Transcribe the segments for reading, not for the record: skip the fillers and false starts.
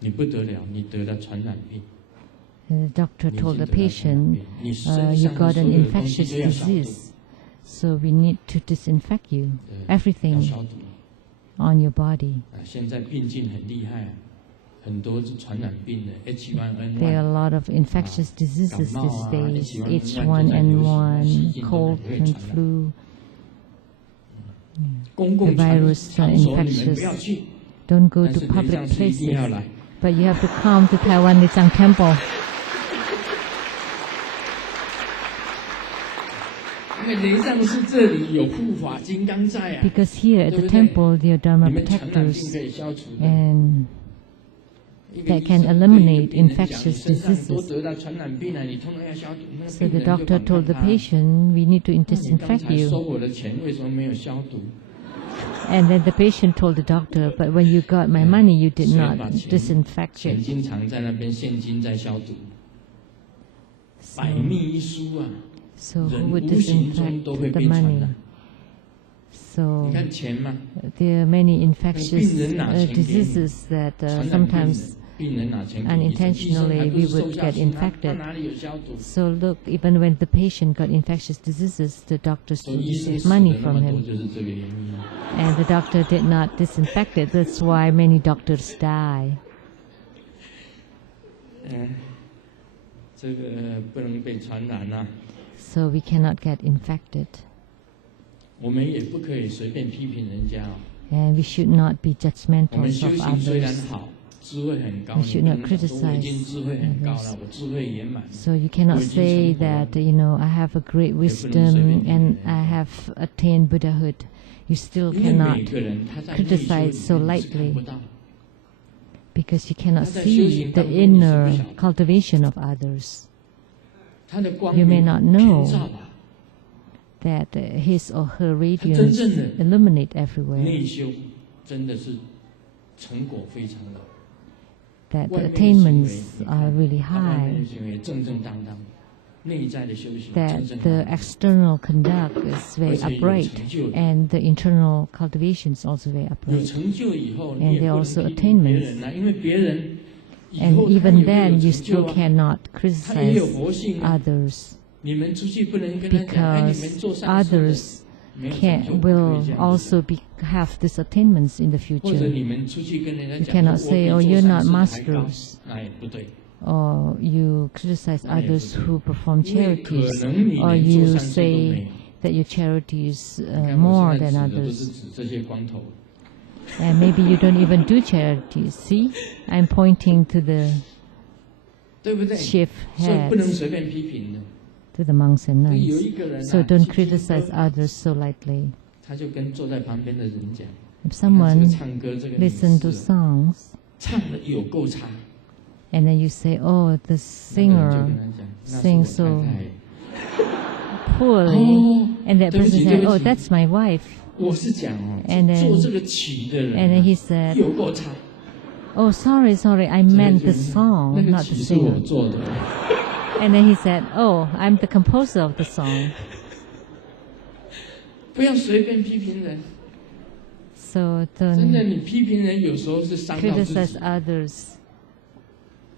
你不得了，你得了传染病。 The doctor told the patient, you got an infectious disease, so we need to disinfect you, everything on your body. 现在病菌很厉害，很多是传染病的 H1N1。 There are a lot of infectious diseases these days, H1N1, cold and flu. The virus are infectious. Don't go to public places, but you have to come to Taiwan Tsang Temple. 因为莲上是这里有护法金刚在啊。 Because here at the temple there are Dharma protectors, and that can eliminate infectious diseases. So the doctor told the patient, we need to disinfect you. And then the patient told the doctor, but when you got my money, you did not disinfect it. So who would disinfect the money? So there are many infectious diseases that sometimes unintentionally we would get infected. So look, even when the patient got infectious diseases, the doctors received money from him. And the doctor did not disinfect it. That's why many doctors die. 这个不能被传染啊。 So we cannot get infected. 我们也不可以随便批评人家哦。 And we should not be judgmental 我们修 of 行虽然 others. 好，智慧很高， We should not 你不能说我已经 criticize 智慧很高了，我智慧圆满。 So you cannot say that, I have a great wisdom and I have attained Buddhahood. You still 因为每 cannot 个人他在内修 criticize 里 so 面是看 lightly 不到。 because you cannot 他在修 see 行 the 当中你是不 inner 晓得。 cultivation of others. 他的光 You may 明 not 全 know 照啊。 that his or her 他真 radiance 正的 illuminate everywhere. 内修真的是成果非常的。 That 外 the 面的行为 attainments 你 are 看 really 他外面 high. 的行为正正当当，内在的修行 That 正正 the 当当。 external conduct is very 而且有 upright 成就的。 and the internal cultivation is also very 有 upright. 成就以后， And 你也 there 不 are 能 also 批评别 attainments. 人啊，因为别人以 And 后他 even 也会 then, 有 you 成就 still 啊。 cannot 他也有 criticize 佛性啊。 others 你们出去不能跟他讲，哎，你们 because 做善事的 others 没有成就，不可以 will 这样子 also have these attainments in the 或者 future. 你们出去跟人家 You 讲， cannot 我 say, 比 oh, 做 you're 善 not 事还高， masters. 那也不对。 Or you criticize others who perform 因为可 charities, 能你 or 连做 you 善事都没 say 有。 that your charity is 你看我 more 现 than 在指的都 others. 是指这些光头。 And maybe you don't even do charities. See, I'm pointing to the 对不对？ chief 所以不能 heads, 随便批评的。 to the monks and 所以有 nuns. 一个人 So 啊， don't 去听 criticize 歌 others so lightly. 他就跟坐在旁边的人讲， If 你看这 someone 个唱歌这个女 listen to 士啊 songs 唱的有够差， and then you say, oh, the 那个人就 singer 跟他讲，那 sings 是我 so 太太。 poorly, 哦， and that 对不 person 起， said, 对 oh, 不起， that's my wife. 我是讲哦， And then- 做这个曲的人 And then 啊 he said, 有够差。 oh, sorry, I meant the 那 song, 个 not 曲 the 是我 singer. 做的。 And then he said, oh, I'm the composer of the song. 不要随便批评人， So 真的， don't 你批评人有时候是伤到自 criticize 己。 others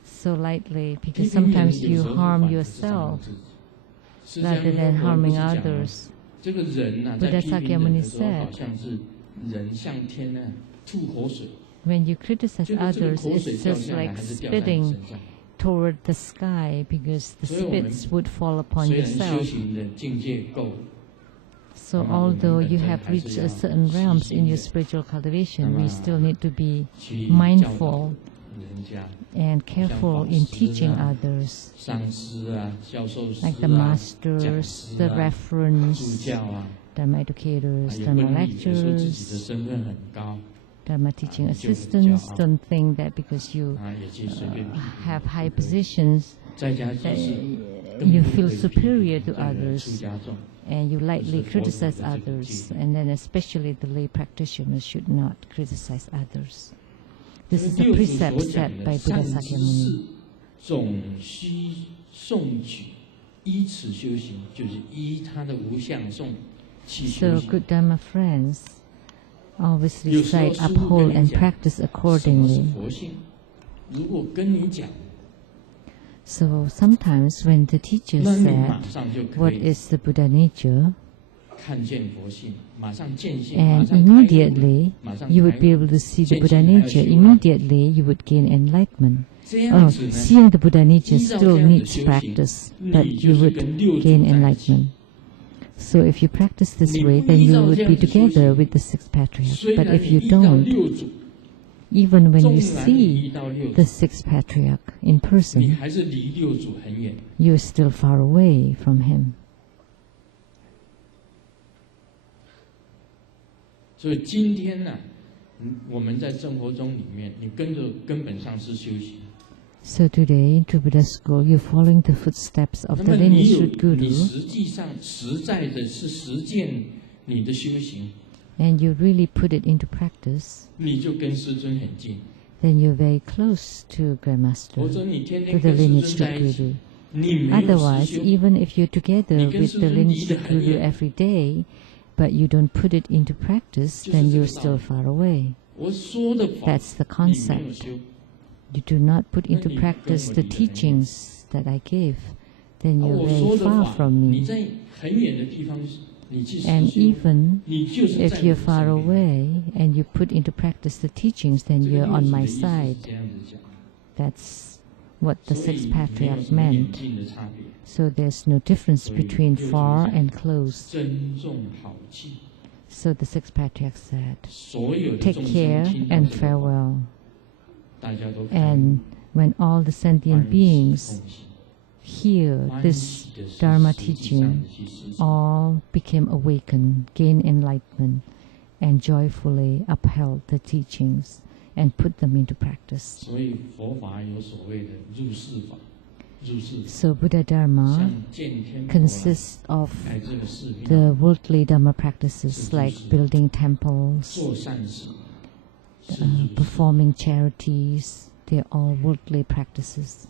so lightly 批 because 评人 sometimes 有 you 时候 harm 反而是伤到 yourself 自己。释迦 rather 牟 than 尼佛不 harming 是讲吗 others. 这个人呐，在 Buddha 批评人 Sakyamuni 的时候， said 好像是人向天啊吐口水， When you criticize 觉得这个 others, 口水 it's 掉 just 下来 like 还是掉在你 spitting 身上。 toward the sky because the 所以我们 spits would fall upon 虽然修 yourself. 行的境界够， So 那么我们 although you 本身 have 还是 reached 要 a certain 细 realms 心 in 地 your spiritual cultivation, 那么 we still need to be 去教导 mindful 人家， and 像 careful 法 in 师 teaching 啊 others, 上师啊、教授师 like the 啊、讲 masters, 师 the 啊、助 referents, 教啊， Dharma educators, 也不 Dharma 能以为说自己的 lecturers, 身份很高， Dharma teaching 就很骄 assistants. 傲 Don't think that because you 啊，也去随便批评 have high positions, 在家就 that 是更 you 不 feel 可以批评 superior to 在人 others. 出家众。 and you lightly 这是佛祖的 criticize 这个 others, 戒律。 and then especially the lay practitioners should not criticize others. This is 所 a 以六祖 precept 所讲 set 的 by 善 Buddha 知 Sakyamuni. 识，总须诵举，依此修行，就是依他的无相诵去修 So 行。 good Dharma friends always 有时候 recite, 师父 uphold, 跟你 and 讲 practice 什么是 accordingly. 佛性，如果跟你讲。So sometimes when the teacher said, "What is the Buddha nature?" and immediately you would be able to see the Buddha nature. Immediately you would gain enlightenment. Oh, seeing the Buddha nature still needs practice, but you would gain enlightenment. So if you practice this way, then you would be together with the sixth patriarch. But if you don't, even when you see the sixth patriarch in person, you are still far away from him. 所以今天呢，我们在生活中里面，你跟着根本上是修行。So today in True Buddha School, you're following the footsteps of the lineage Guru. 你实际上实在的是实践你的修行。And you really put it into practice, 你就跟师尊很近。then you're very close to Grandmaster, 否则你天 to 天 the 跟师 lineage 尊在一起， Guru. 你没有实 Otherwise, 修， even if you're together 你跟 with 师 the 尊离 lineage 得很 Guru 远。 every day, but you don't put it into practice, 就是 then 这个 you're 道理。 still far away. 我说的法， That's the 你没有 concept. 修， You do not put into 那你跟我 practice the 离得很远。 teachings that I give, then 而 you're 我 very 说的 far 法， from 你 me. 在很远的地方，你去实 And 修， even 你就是在 if 我 you're 的 far 身边。 away and you put into practice the teachings, then 这个 you're 六 on 祖的 my 意思是 side. 这样子讲。 That's what the 所以 sixth 没有 patriarch 什么远 meant. 近的差别。 So there's no difference 所以 between 六祖 far 讲 and close. 珍重好气， So the sixth patriarch said, 所有的 take 众生 care 听到 and 这个话， farewell. 大家都开 And when all the 欢 sentient 喜 beings 奉行。 hear 欢 this 喜的是 Dharma 实际上 teaching, 的去实践。 all became awakened, gained enlightenment, and joyfully upheld the teachings and put them into practice. 所以佛法有所谓的入世法，入世法 So Buddha Dharma 像见天佛 consists of 来这个寺庙 the worldly Dharma practices like building temples, 做善事，是入世。 performing charities. They're all worldly practices.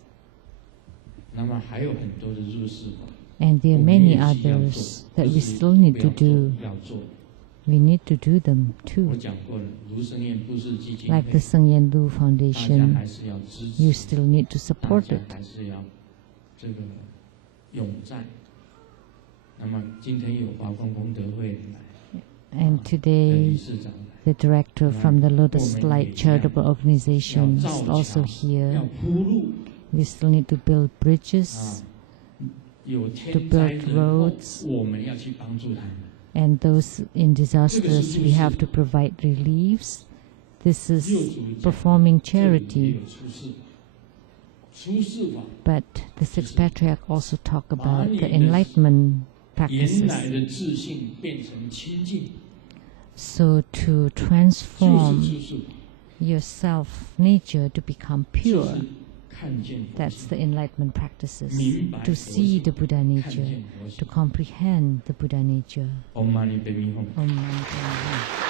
那么还有很多的入世法， And there are 我们 many 也需要 others 做， that 不 we 是 still need 不 to 要做 do. 要做。 We need to do them 我 too. 讲过了，卢生燕布施基金 Like 会 the Sheng-yen大家 Foundation, 还是要支 you 持， still need to 大 support 家 it. 还是要这个永在。那么今天有华光功德会来， And 的 today, 理事长来， the director from the Lotus Light Charitable Organization is 要造 also 桥，要 here. 铺路 We still need to build 啊 bridges,，有 to 天灾 build 人祸， roads. 我们要去帮助他们。 and those in disasters, we have to provide reliefs. This 六 is 祖讲 performing 这里也 charity. 有出世，出世法 But the sixth patriarch also talk 把 about 你 the 的 enlightenment 原来 practices. 的自信变成清净， So to 就是 transform 出世， yourself nature to become 就 pure, 是看见佛 that's 性， the enlightenment practices. 明白 To 佛 see 性， the Buddha 看 nature, 见佛 to 性。 comprehend the Buddha nature. Om Mani Padme Hum。 Om Mani Padme Hum.